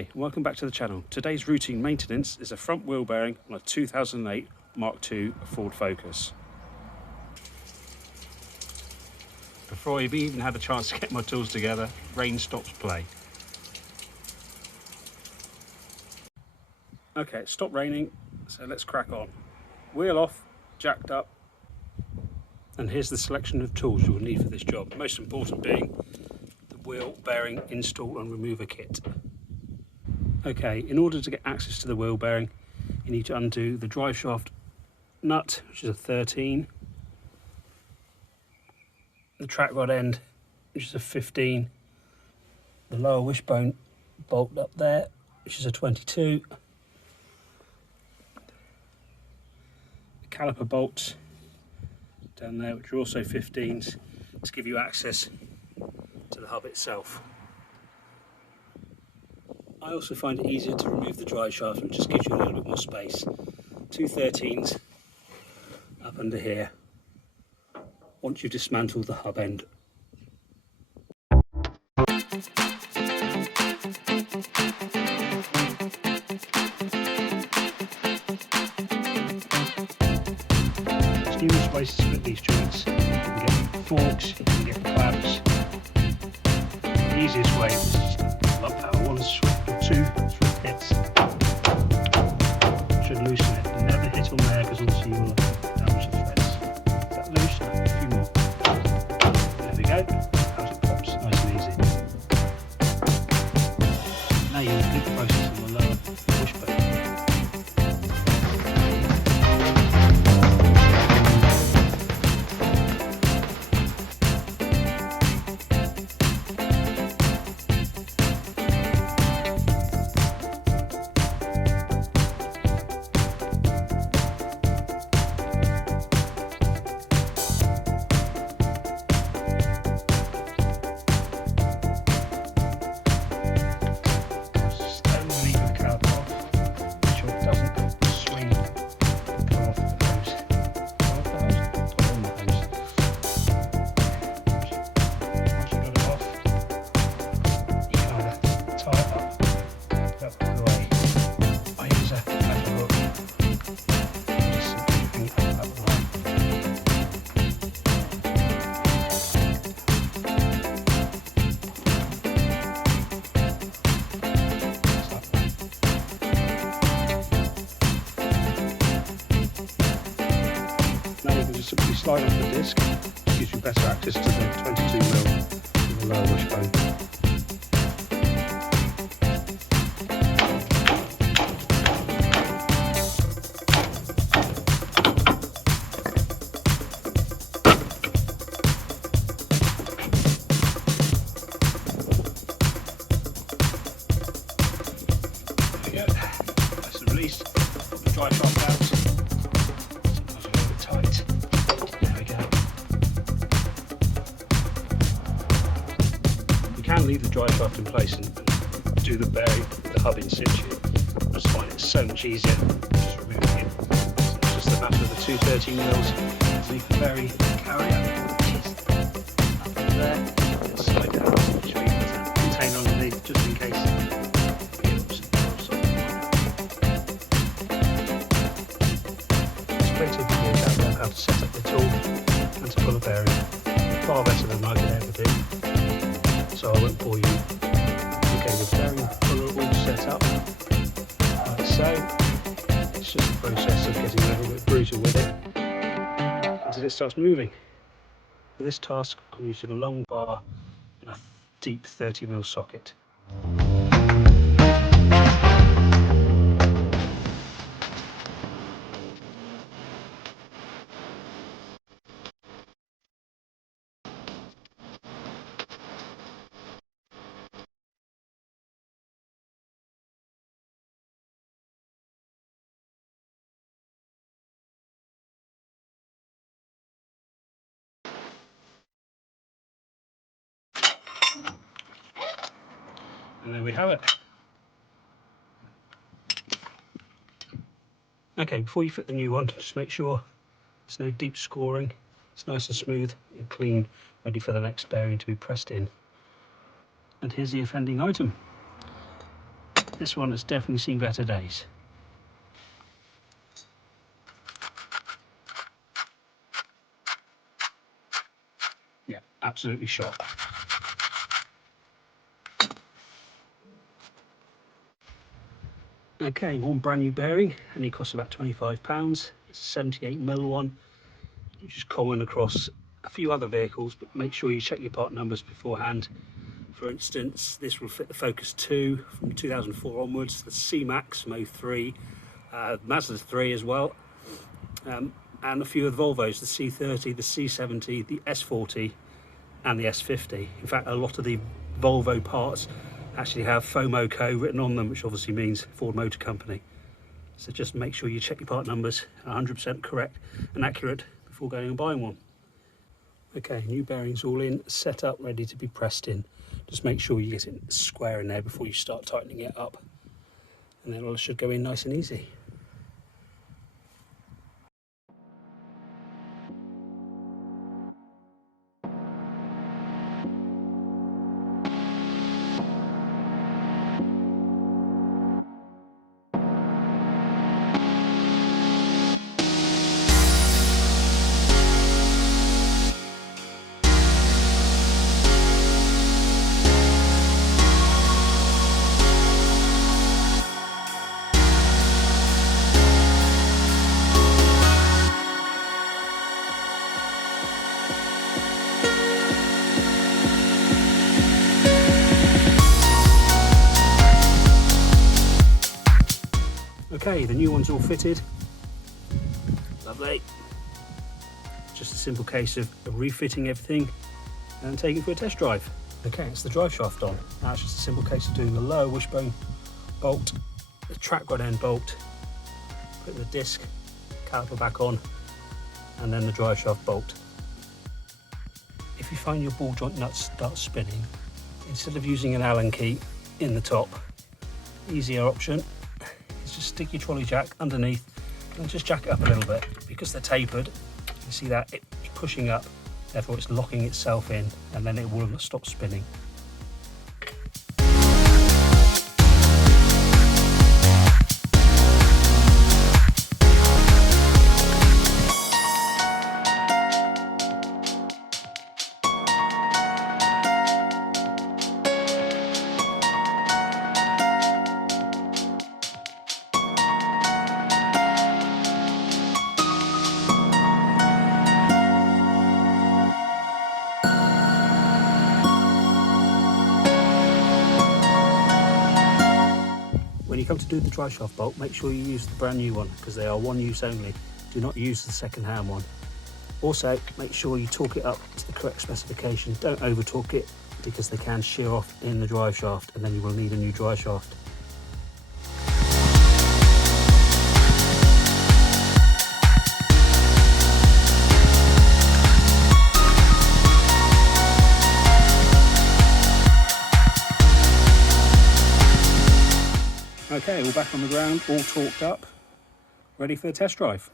Hi, and welcome back to the channel. Today's routine maintenance is a front wheel bearing on a 2008 Mk2 Ford Focus. Before I've even had a chance to get my tools together, rain stops play. Okay, it stopped raining, so let's crack on. Wheel off, jacked up, and here's the selection of tools you'll need for this job. Most important being the wheel bearing install and remover kit. Okay, in order to get access to the wheel bearing, you need to undo the drive shaft nut, which is a 13, the track rod end, which is a 15, the lower wishbone bolt up there, which is a 22, the caliper bolts down there, which are also 15s, to give you access to the hub itself. I also find it easier to remove the drive shaft, which just gives you a little bit more space. Two 13s up under here once you've dismantled the hub end. There's numerous ways to split these joints. You can get forks, you can get clamps. The easiest way is just up power one switch or two through hits. Should loosen it, and never hit on there because obviously you will damage the threads. That loose, a few more. There we go. As it pops, nice and easy. Now you repeat the process on the lower wishbone. Simply slide off the disc, gives you better access to the 22mm in the lower wishbone. There we go, nice and released, put the drive shaft out. You can leave the drive shaft in place and do the bearing, the hub in situ. I just find it so much easier just removing it. So it's just a matter of the two 13mm to leave the bearing carrier, which is up there. Let's slide down, make sure you put that container underneath just in case. There's plenty of videos out there how to set up the tool and to pull a bearing. Far better than I could ever do. So I won't bore you. Okay, the bearing puller all set up, like so. It's just a process of getting a little bit brutal with it until it starts moving. For this task, I'm using a long bar and a deep 30mm socket. And there we have it. Okay, before you fit the new one, just make sure there's no deep scoring. It's nice and smooth and clean, ready for the next bearing to be pressed in. And here's the offending item. This one has definitely seen better days. Yeah, absolutely shot. Okay, one brand new bearing, and it costs about £25. It's a 78mm one, which is common across a few other vehicles, but make sure you check your part numbers beforehand. For instance, this will fit the Focus 2 from 2004 onwards, the C-Max from 03, Mazda 3 as well, and a few of the Volvos, the C30, the C70, the S40 and the S50. In fact, a lot of the Volvo parts actually have Mk2 written on them, which obviously means Ford Motor Company. So just make sure you check your part numbers 100% correct and accurate before going and buying one. Okay, new bearings all in, set up, ready to be pressed in. Just make sure you get it square in there before you start tightening it up, and then it all should go in nice and easy. Okay, the new one's all fitted. Lovely. Just a simple case of refitting everything and taking it for a test drive. Okay, it's the drive shaft on. Now it's just a simple case of doing the lower wishbone bolt, the track rod end bolt, putting the disc caliper back on, and then the drive shaft bolt. If you find your ball joint nuts start spinning, instead of using an Allen key in the top, easier option is just stick your trolley jack underneath and just jack it up a little bit. Because they're tapered, you see that it's pushing up, therefore it's locking itself in, and then it will stop spinning. When you come to do the drive shaft bolt, make sure you use the brand new one, because they are one use only. Do not use the second hand one. Also, make sure you torque it up to the correct specification. Don't over torque it, because they can shear off in the drive shaft and then you will need a new drive shaft. Okay, all back on the ground, all torqued up, ready for the test drive.